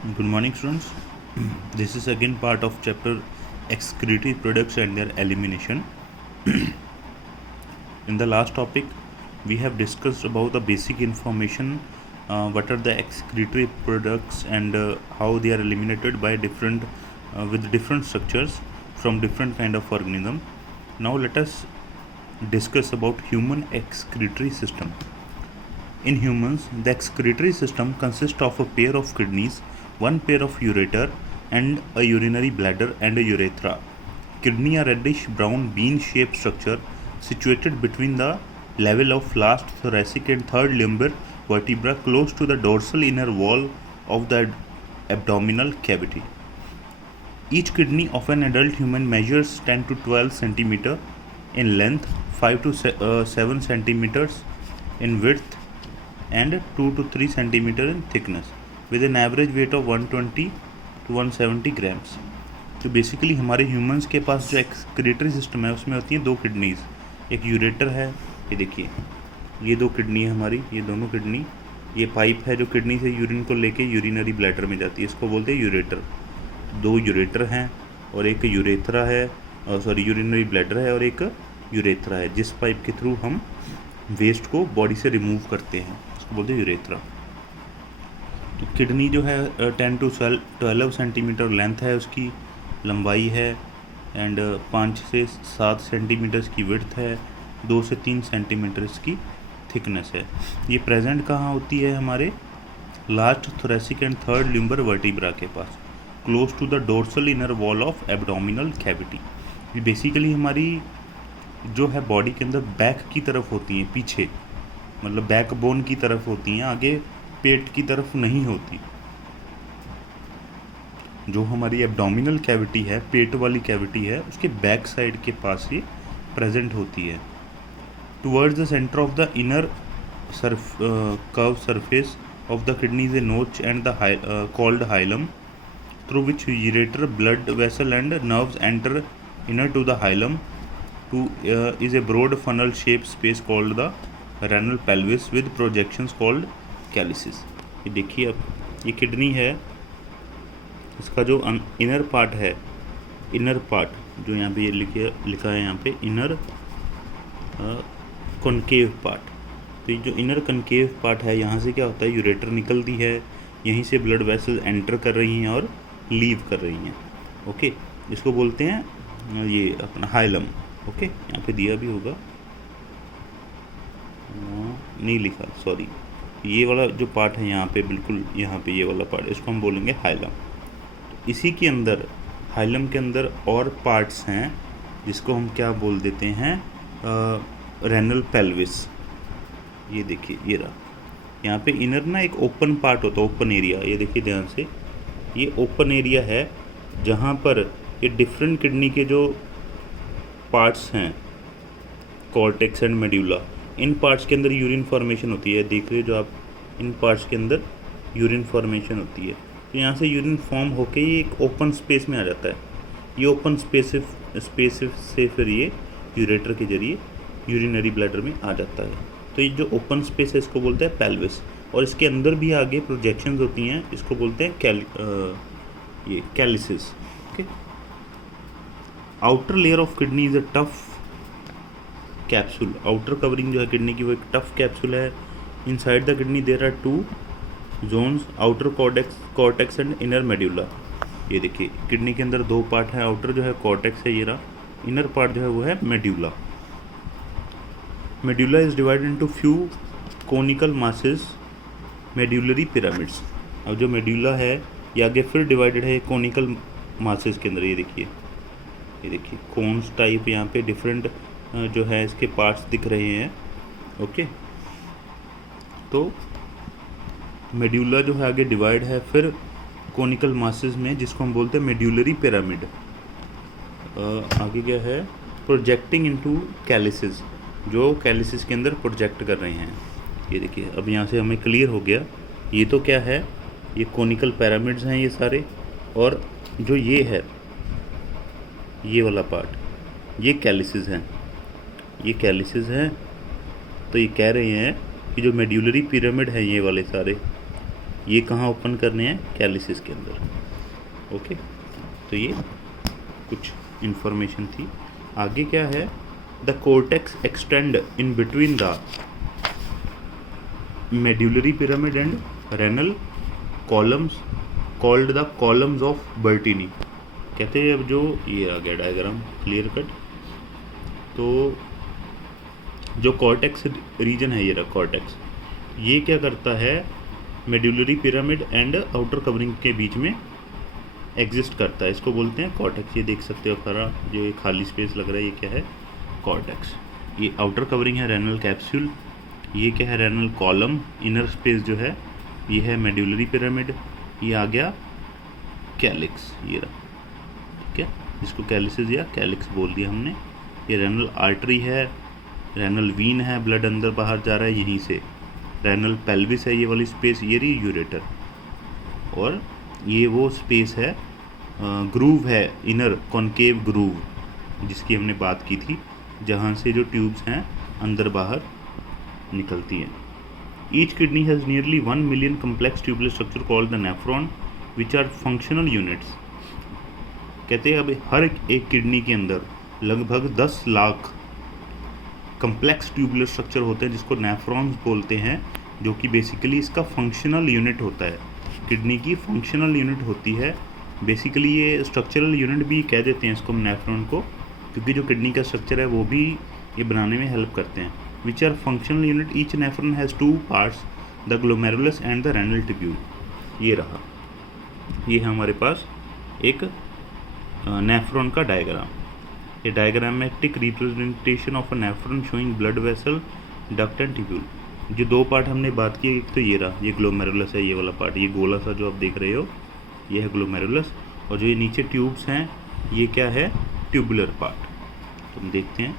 Good morning, students. This is again part of chapter excretory products and their elimination. In the last topic, we have discussed about the basic information, what are the excretory products and how they are eliminated by different with different structures from different kind of organism. Now let us discuss about human excretory system. In humans, the excretory system consists of a pair of kidneys, one pair of ureter, and a urinary bladder and a urethra. Kidney are reddish brown bean-shaped structure situated between the level of last thoracic and third lumbar vertebra close to the dorsal inner wall of the abdominal cavity. Each kidney of an adult human measures 10 to 12 centimeter in length, 5 to 7 centimeters in width, and 2 to 3 centimeter in thickness with an average weight of 120 to 170 grams. तो basically हमारे humans के पास जो excretory system है उसमें होती हैं दो kidneys, एक यूरेटर है, ये देखिए ये दो किडनी है हमारी, ये दोनों किडनी, ये पाइप है जो किडनी से यूरिन को लेके यूरिनरी ब्लैडर में जाती है, इसको बोलते हैं यूरेटर। दो यूरेटर हैं और एक यूरेथ्रा है, यूरिनरी ब्लैडर है और एक यूरेथ्रा है जिस पाइप के थ्रू हम वेस्ट को बॉडी से रिमूव करते हैं, इसको बोलते हैं यूरेथ्रा। तो किडनी जो है 10 टू 12 सेंटीमीटर लेंथ है, उसकी लंबाई है, एंड 5 से 7 सेंटीमीटर्स की विड्थ है, 2 से 3 सेंटीमीटर्स की थिकनेस है। ये प्रेजेंट कहाँ होती है? हमारे last thoracic and third lumbar vertebra के पास, close to the dorsal inner wall of abdominal cavity. ये बेसिकली हमारी जो है बॉडी के अंदर बैक की तरफ होती हैं, पीछे मतलब बैक बोन की तरफ होती हैं, आगे पेट की तरफ नहीं होती। जो हमारी एब्डोमिनल कैविटी है, पेट वाली कैविटी है, उसके बैक साइड के पास ये प्रेजेंट होती है। Towards the centre of the inner curve surface of the kidney is a notch and the called hilum through which ureter blood vessel and nerves enter inner to the hilum is a broad funnel shaped space called the renal pelvis with projections called calyces। ये देखिए अब ये kidney है, इसका जो inner part है, inner part जो यहाँ पे ये लिखा है यहाँ पे इनर कॉनकेव पार्ट। तो ये जो इनर कॉनकेव पार्ट है, यहाँ से क्या होता है, यूरेटर निकलती है, यहीं से ब्लड वेसल एंटर कर रही हैं और लीव कर रही हैं। ओके, इसको बोलते हैं ये अपना हाइलम। ओके, यहाँ पे दिया भी होगा, नहीं लिखा, सॉरी। ये वाला जो पार्ट है यहाँ पे, बिल्कुल यहाँ पे ये वाला पार्ट, इसको हम बोलेंगे हाइलम। इसी के अंदर, हाइलम के अंदर और पार्ट्स हैं जिसको हम क्या बोल देते हैं, रेनल पेल्विस। ये देखिए ये रहा, यहाँ पे इनर ना एक ओपन पार्ट होता है, ओपन एरिया। ये देखिए ध्यान से, ये ओपन एरिया है जहाँ पर ये डिफरेंट किडनी के जो पार्ट्स हैं, cortex and medulla, in parts के अंदर यूरिन फॉर्मेशन होती है। देख रहे हो जो आप, इन पार्ट्स के अंदर यूरिन फॉर्मेशन होती है। तो यहाँ से यूरिन फॉर्म होके ये एक ओपन स्पेस में आ जाता है। ये ओपन स्पेस से फिर ये यूरेटर के जरिए यूरिनरी ब्लैडर में आ जाता है। तो ये जो ओपन स्पेस है इसको बोलते हैं पेल्विस, और इसके अंदर भी आगे प्रोजेक्शंस होती हैं, इसको बोलते हैं ये calyces. Okay, outer layer of kidney is a tough capsule. Outer covering जो है किडनी की वो एक टफ कैप्सूल है। Inside the kidney there are 2 zones, outer cortex and inner medulla. ये देखिए किडनी के अंदर 2 पार्ट हैं, आउटर जो है कॉर्टेक्स है ये रहा, इनर पार्ट जो है वो है medulla. Medulla is divided into few conical masses, medullary pyramids. अब जो मेड्यूला है ये आगे फिर डिवाइडेड है कोनिकल मासेस के अंदर। ये देखिए कोन्स टाइप यहाँ पे डिफरेंट जो है इसके पार्ट्स दिख रहे हैं। ओके, तो मेड्यूला जो है आगे डिवाइड है फिर कोनिकल मासेस में, जिसको हम बोलते हैं मेड्यूलरी पिरामिड। आगे क्या है, प्रोजेक्टिंग इनटू कैलिसिस, जो कैलिसिस के अंदर प्रोजेक्ट कर रहे हैं। ये देखिए अब यहाँ से हमें क्लियर हो गया, ये तो क्या है, ये कोनिकल पिरामिड्स हैं ये सारे, और जो ये है ये वाला पार्ट, ये कैलिसिस हैं, ये कैलिसिस हैं। तो ये कह रहे हैं कि जो मेड्यूलरी पिरामिड है ये वाले सारे, ये कहाँ ओपन करने हैं, कैलिसिस के अंदर। ओके, तो ये कुछ इन्फॉर्मेशन थी। आगे क्या है, the cortex extend in between the medullary pyramid and renal columns called the columns of Bertini. कहते हैं अब जो ये आ गया डायग्राम क्लियर कट। तो जो कॉर्टेक्स रीजन है, ये रहा कॉर्टेक्स, ये क्या करता है, medullary pyramid and outer covering के बीच में एग्जिस्ट करता है, इसको बोलते हैं कॉर्टेक्स। ये देख सकते हो खरा जो ये खाली स्पेस लग रहा है, ये क्या है, कॉर्टेक्स। ये आउटर कवरिंग है रेनल कैप्सूल, ये क्या है, रेनल कॉलम। इनर स्पेस जो है ये है मेड्यूलरी पिरामिड, ये आ गया कैलिक्स, ये रहा, ठीक है, जिसको कैलिसिस या कैलिक्स बोल दिया हमने। ये रेनल आर्टरी है, रेनल वीन है, ब्लड अंदर बाहर जा रहा है यहीं से। रेनल पेल्विस है ये वाली स्पेस, ये रही यूरेटर। और ये वो स्पेस है, ग्रूव है, इनर कॉन्केव ग्रूव, जिसकी हमने बात की थी, जहाँ से जो ट्यूब्स हैं अंदर बाहर निकलती हैं। Each kidney has nearly 1 million complex tubular structure called the nephron which are functional units. कहते हैं अब हर एक किडनी के अंदर लगभग 10 लाख कम्प्लेक्स ट्यूबुलर स्ट्रक्चर होते हैं, जिसको नेफ्रॉन्स बोलते हैं, जो कि बेसिकली इसका फंक्शनल यूनिट होता है। किडनी की फंक्शनल यूनिट होती है बेसिकली। ये स्ट्रक्चरल यूनिट भी कह देते हैं इसको नेफ्रॉन को, क्योंकि जो किडनी का स्ट्रक्चर है वो भी ये बनाने में हेल्प करते हैं। Which are functional unit, each nephron has 2 parts, the glomerulus and the renal tubule. ये रहा, ये है हमारे पास एक नेफ्रॉन का डायग्राम। ये diagrammatic representation of a nephron showing blood vessel, duct and tubule. जो 2 पार्ट हमने बात की, एक तो ये रहा, ये ग्लोमेरुलस है, ये वाला पार्ट, ये गोला सा जो आप देख रहे हो ये है ग्लोमेरुलस। और जो ये नीचे ट्यूब्स हैं ये क्या है, ट्यूबुलर पार्ट। तो हम देखते हैं,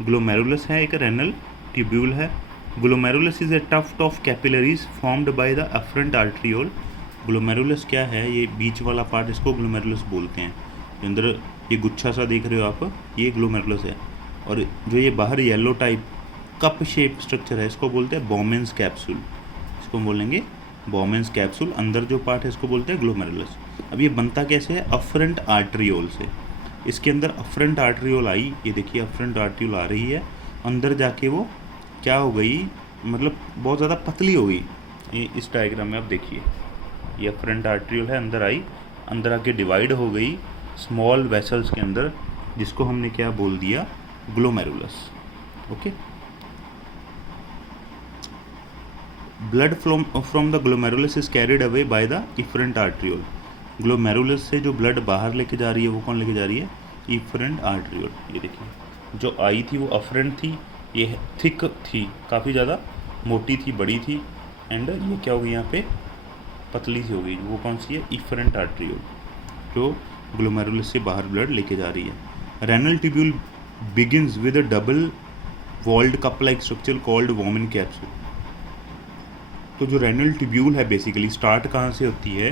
ग्लोमेरुलस है, एक रेनल ट्यूब्यूल है। Glomerulus is a tuft of capillaries formed by the afferent arteriole. Glomerulus क्या है, ये बीच वाला पार्ट, इसको ग्लोमेरुलस बोलते हैं। जो अंदर ये गुच्छा सा देख रहे हो आप, ये ग्लोमेरुलस है। और जो ये बाहर yellow type cup shape structure है, इसको बोलते हैं बोमेंस कैप्सूल। इसको बोलेंगे बोमेंस कैप्सूल। अंदर जो पार्ट है इसको बोलते हैं ग्लोमेरुलस। अब ये बनता कैसे है, अफरेंट आर्ट्रियोल से। इसके अंदर अफरेंट आर्ट्रियोल आई, ये देखिए अफरेंट आर्ट्रियोल आ रही है, अंदर जाके वो क्या हो गई, मतलब बहुत ज़्यादा पतली हो गई। ये इस डायग्राम में आप देखिए, ये अफरेंट आर्ट्रियोल है, अंदर आई, अंदर आके डिवाइड हो गई स्मॉल वेसल्स के अंदर, जिसको हमने क्या बोल दिया, glomerulus. Okay, blood from the glomerulus is carried away by the efferent arteriole. Glomerulus से जो ब्लड बाहर लेके जा रही है वो कौन लेके जा रही है, इफरेंट आर्ट्रियोल। ये देखिए जो आई थी वो अफरेंट थी, ये थिक थी, काफ़ी ज़्यादा मोटी थी, बड़ी थी, एंड ये क्या हो गई यहाँ पे, पतली सी हो गई। वो कौन सी है, इफरेंट आर्ट्रियोल, जो ग्लोमेरुलस से बाहर ब्लड लेके जा रही है। Renal tubule begins with a double walled cup like structure called Bowman capsule. तो जो रेनल ट्यूब्यूल है बेसिकली स्टार्ट कहाँ से होती है,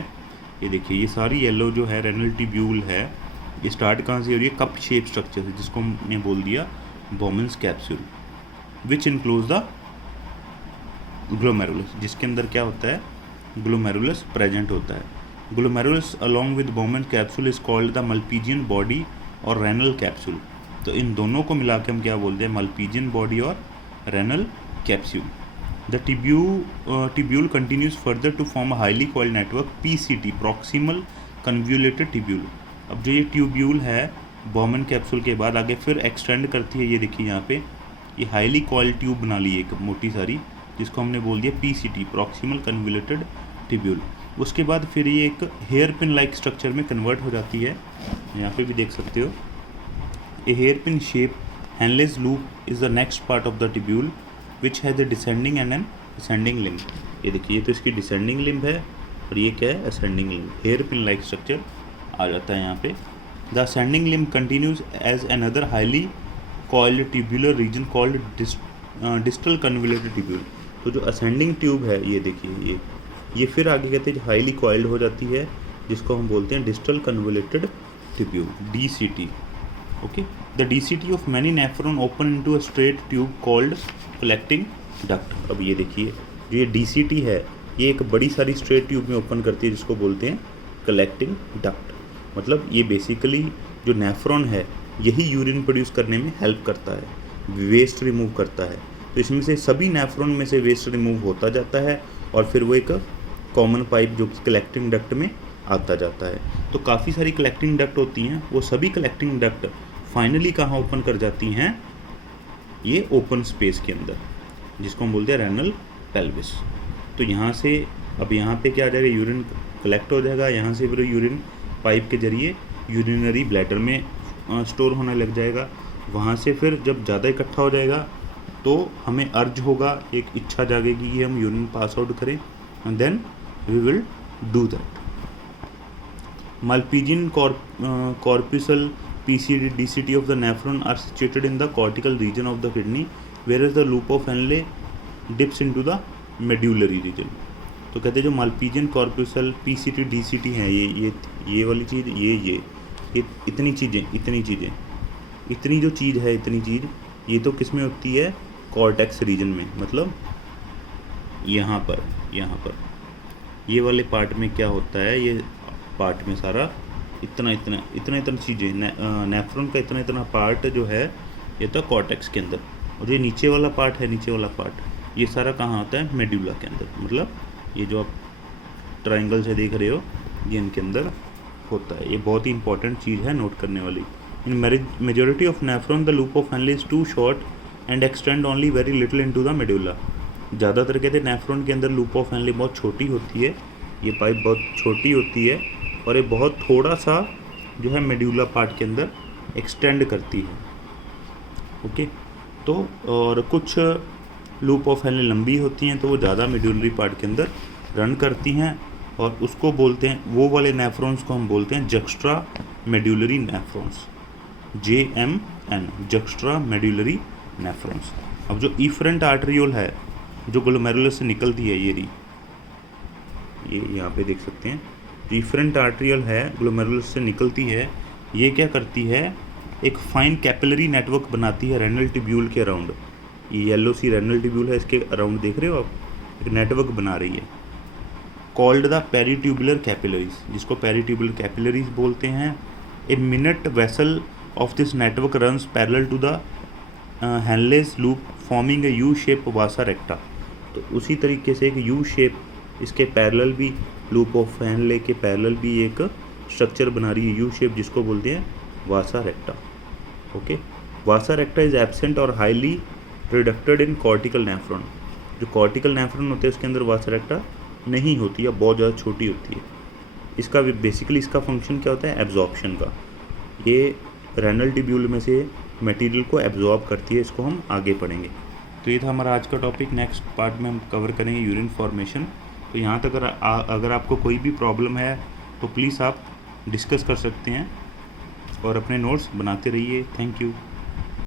ये देखिए ये सारी येलो जो है रेनल ट्यूब्यूल है, ये स्टार्ट कहाँ से हो रही है, कप शेप स्ट्रक्चर से, जिसको हमने बोल दिया Bowman's capsule, which includes the glomerulus, जिसके अंदर क्या होता है, ग्लोमेरुलस प्रेजेंट होता है। Glomerulus along with Bowman's capsule is called the Malpighian body और रेनल कैप्सूल। तो इन दोनों को मिला के हम क्या बोलते हैं, मल्पीजियन बॉडी और renal capsule. The tubule continues further to form a highly coiled network PCT, proximal convoluted tubule। अब जो ये ट्यूब्यूल है बोमेन कैप्सूल के बाद आगे फिर एक्सटेंड करती है, ये देखिए यहाँ पे ये हाईली कॉइल्ड ट्यूब बना ली है एक मोटी सारी, जिसको हमने बोल दिया PCT, प्रॉक्सिमल कन्वोल्यूटेड ट्यूब्यूल। उसके बाद फिर ये एक हेयर पिन लाइक स्ट्रक्चर में कन्वर्ट हो जाती है, यहाँ पे भी देख सकते हो। A hair pin shape Henle's loop is the next part of the tubule which has the descending and an ascending limb. ये देखिए ये तो इसकी डिसेंडिंग लिम्ब है और ये क्या है, ascending limb. Hair pin like structure आ जाता है यहाँ पे। The ascending limb continues as another highly coiled tubular region called distal convoluted tubule. तो जो असेंडिंग ट्यूब है ये देखिए ये फिर आगे कहते हैं हाईली कॉइल्ड हो जाती है, जिसको हम बोलते हैं distal convoluted tubule, DCT। Okay, the DCT of many nephron open into a straight tube called collecting duct. अब ये देखिए जो ये DCT है ये एक बड़ी सारी स्ट्रेट ट्यूब में ओपन करती है जिसको बोलते हैं कलेक्टिंग डक्ट। मतलब ये बेसिकली जो नेफ्रॉन है यही यूरिन प्रोड्यूस करने में हेल्प करता है, वेस्ट रिमूव करता है। तो इसमें से सभी नेफ्रॉन में से वेस्ट रिमूव होता जाता है और फिर वो एक कॉमन पाइप जो कि कलेक्टिंग डक्ट में आता जाता है। तो काफ़ी सारी कलेक्टिंग डक्ट होती हैं, वो सभी कलेक्टिंग डक्ट फाइनली कहाँ ओपन कर जाती हैं, ये ओपन स्पेस के अंदर, जिसको हम बोलते हैं रेनल पेल्विस। तो यहाँ से अब यहाँ पे क्या आ जाएगा, यूरिन कलेक्ट हो जाएगा, यहाँ से फिर यूरिन पाइप के जरिए यूरिनरी ब्लैडर में स्टोर होने लग जाएगा। वहाँ से फिर जब ज़्यादा इकट्ठा हो जाएगा तो हमें अर्ज होगा, एक इच्छा जागेगी कि हम यूरिन पास आउट करें, and then we will do that. Malpighian corpuscle PCD DCT of the nephron are situated in the cortical region of the kidney, whereas the loop of Henle dips into the medullary region। तो कहते हैं जो Malpighian कॉर्पुसल PCT DCT है, ये वाली चीज़, ये इतनी जो चीज़ है, ये तो किस में होती है, कॉर्टेक्स रीजन में। मतलब यहाँ पर ये वाले पार्ट में क्या होता है, ये पार्ट में सारा इतना चीज़ें, नेफ्रॉन का इतना पार्ट जो है ये तो कॉर्टेक्स के अंदर, और ये नीचे वाला पार्ट ये सारा कहाँ होता है, मेडुला के अंदर। मतलब ये जो आप ट्रायंगल से देख रहे हो ये इनके अंदर होता है। ये बहुत ही इंपॉर्टेंट चीज़ है नोट करने वाली। In majority of nephron the loop of Henle is too short and extend only very little into the medulla. ज़्यादातर कहते हैं नेफ्रॉन के अंदर लूप ऑफ हेनले बहुत छोटी होती है, ये पाइप बहुत छोटी होती है और ये बहुत थोड़ा सा जो है मेडुला पार्ट के अंदर एक्सटेंड करती है। ओके, तो और कुछ लूप ऑफ हेनले लंबी होती हैं तो वो ज़्यादा मेडुलरी पार्ट के अंदर रन करती हैं, और उसको बोलते हैं, वो वाले नेफ्रॉन्स को हम बोलते हैं juxta medullary nephrons, JMN, juxta medullary nephrons. अब जो इफरेंट आर्टरियोल है जो ग्लोमेरुलस से निकलती है, ये यहाँ पे देख सकते हैं, इफरेंट आर्टरियल है ग्लोमेरुलस से निकलती है, ये क्या करती है, एक फाइन कैपिलरी नेटवर्क बनाती है रेनल ट्यूब्यूल के अराउंड। ये येलो सी रेनल ट्यूब्यूल है, इसके अराउंड देख रहे हो आप, एक नेटवर्क बना रही है, कॉल्ड द पेरीट्यूबुलर कैपिलरीज, जिसको पेरीट्यूबुलर कैपिलरीज बोलते हैं। A minute vessel of this network runs parallel to the Henle's loop forming a U shape vasa recta. तो उसी तरीके से एक यू शेप इसके पैरेलल भी, लूप ऑफ हेनले के पैरेलल भी एक स्ट्रक्चर बना रही है यू शेप, जिसको बोलते हैं vasa recta. Okay, vasa recta is absent और highly reduced in cortical nephron. जो कॉर्टिकल नेफ्रॉन होते हैं उसके अंदर वासा रेक्टा नहीं होती या बहुत ज़्यादा छोटी होती है। इसका बेसिकली इसका फंक्शन क्या होता है, एब्जॉर्प्शन का। ये रेनल ट्यूब्यूल में से मटेरियल को एब्जॉर्ब करती है, इसको हम आगे पढ़ेंगे। तो ये था हमारा आज का टॉपिक। नेक्स्ट पार्ट में हम कवर करेंगे यूरिन फॉर्मेशन। तो यहाँ तक अगर आपको कोई भी प्रॉब्लम है तो प्लीज़ आप डिस्कस कर सकते हैं और अपने नोट्स बनाते रहिए। Thank you.